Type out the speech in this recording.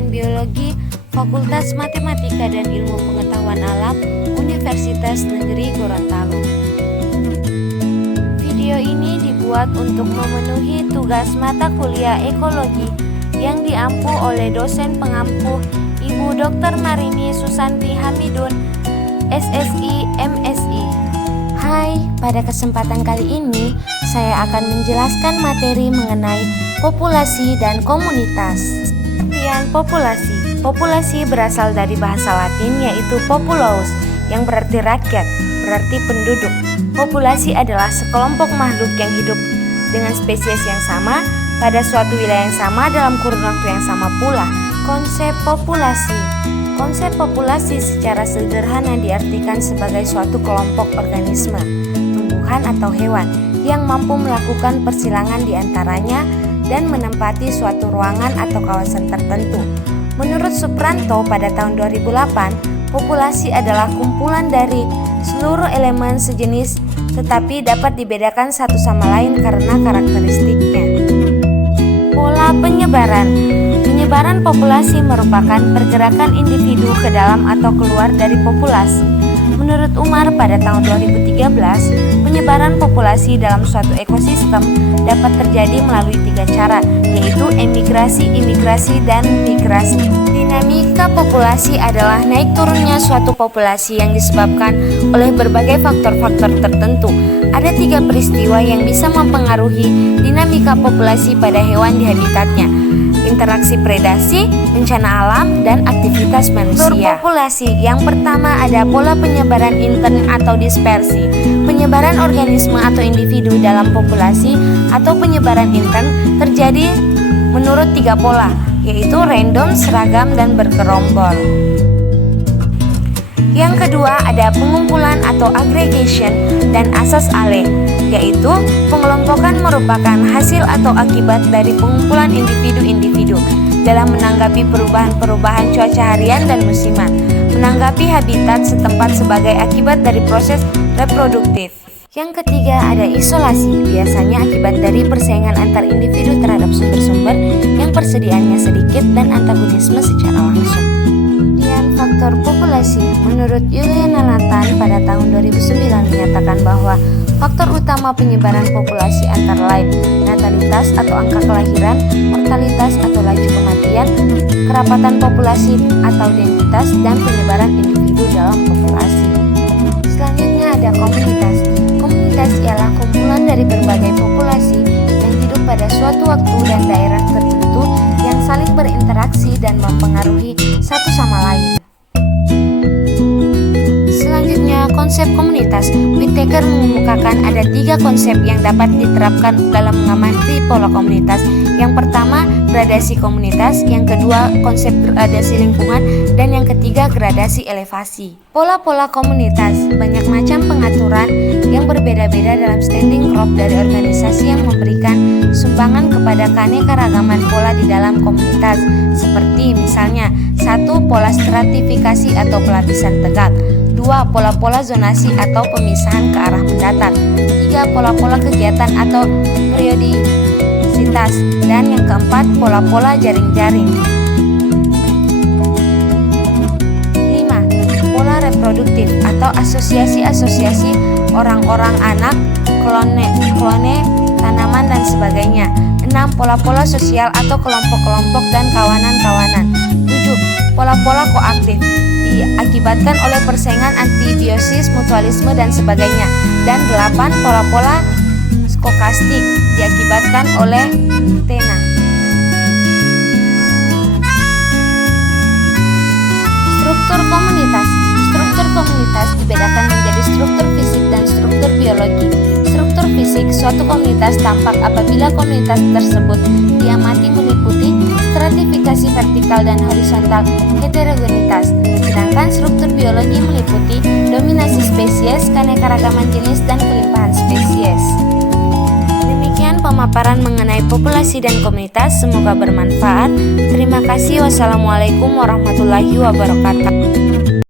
Penelitian Biologi, Fakultas Matematika dan Ilmu Pengetahuan Alam, Universitas Negeri Gorontalo. Video ini dibuat untuk memenuhi tugas mata kuliah ekologi yang diampu oleh dosen pengampu Ibu Dr. Marini Susanti Hamidun, SSI, MSI. Hai, pada kesempatan kali ini saya akan menjelaskan materi mengenai populasi dan komunitas. Pengertian populasi. Populasi berasal dari bahasa Latin yaitu populus yang berarti rakyat, berarti penduduk. Populasi adalah sekelompok makhluk yang hidup dengan spesies yang sama pada suatu wilayah yang sama dalam kurun waktu yang sama pula. Konsep populasi. Konsep populasi secara sederhana diartikan sebagai suatu kelompok organisme, tumbuhan atau hewan yang mampu melakukan persilangan di antaranya dan menempati suatu ruangan atau kawasan tertentu. Menurut Supranto pada tahun 2008, populasi adalah kumpulan dari seluruh elemen sejenis tetapi dapat dibedakan satu sama lain karena karakteristiknya. Pola penyebaran. Penyebaran populasi merupakan pergerakan individu ke dalam atau keluar dari populasi. Menurut Umar pada tahun 2013, penyebaran populasi dalam suatu ekosistem dapat terjadi melalui 3 cara, yaitu emigrasi, imigrasi, dan migrasi. Dinamika populasi adalah naik turunnya suatu populasi yang disebabkan oleh berbagai faktor-faktor tertentu. Ada 3 peristiwa yang bisa mempengaruhi dinamika populasi pada hewan di habitatnya: interaksi predasi, bencana alam, dan aktivitas manusia. Populasi yang pertama ada pola penyebaran intern atau dispersi. Penyebaran organisme atau individu dalam populasi atau penyebaran intern terjadi menurut 3 pola, yaitu random, seragam, dan bergerombol. Yang kedua ada pengumpulan atau aggregation dan asas Ale, yaitu pengelompokan merupakan hasil atau akibat dari pengumpulan individu-individu dalam menanggapi perubahan-perubahan cuaca harian dan musiman, menanggapi habitat setempat sebagai akibat dari proses reproduktif. Yang ketiga ada isolasi, biasanya akibat dari persaingan antar individu terhadap sumber-sumber yang persediaannya sedikit dan antagonisme secara langsung. Faktor populasi. Menurut Yuliana Nathan pada tahun 2009 menyatakan bahwa faktor utama penyebaran populasi antara lain natalitas atau angka kelahiran, mortalitas atau laju kematian, kerapatan populasi atau densitas, dan penyebaran individu dalam populasi. Selanjutnya ada komunitas. Komunitas ialah kumpulan dari berbagai populasi yang hidup pada suatu waktu dan daerah tertentu yang saling berinteraksi dan mempengaruhi satu sama lain. Konsep komunitas. Whittaker mengemukakan ada 3 konsep yang dapat diterapkan dalam mengamati pola komunitas. Yang pertama, gradasi komunitas, yang kedua, konsep gradasi lingkungan, dan yang ketiga, gradasi elevasi. Pola-pola komunitas. Banyak macam pengaturan yang berbeda-beda dalam standing crop dari organisasi yang memberikan sumbangan kepada keanekaragaman pola di dalam komunitas. Seperti misalnya, 1. Pola stratifikasi atau pelapisan tegak. 2. Pola-pola zonasi atau pemisahan ke arah mendatar. 3. Pola-pola kegiatan atau periodisitas. Dan yang keempat, pola-pola jaring-jaring. 5. Pola reproduktif atau asosiasi-asosiasi orang-orang anak, klone, tanaman, dan sebagainya. 6. Pola-pola sosial atau kelompok-kelompok dan kawanan-kawanan. 7. Pola-pola koaktif diakibatkan oleh persaingan antibiosis, mutualisme, dan sebagainya. Dan 8. Pola-pola stokastik diakibatkan oleh tena. Struktur komunitas. Struktur komunitas dibedakan menjadi struktur fisik dan struktur biologi. Struktur fisik suatu komunitas tampak apabila komunitas tersebut diamati meliputi stratifikasi vertikal dan horizontal heterogenitas, sedangkan struktur biologi meliputi dominasi spesies, keanekaragaman jenis, dan kelimpahan spesies. Demikian pemaparan mengenai populasi dan komunitas, semoga bermanfaat. Terima kasih. Wassalamualaikum warahmatullahi wabarakatuh.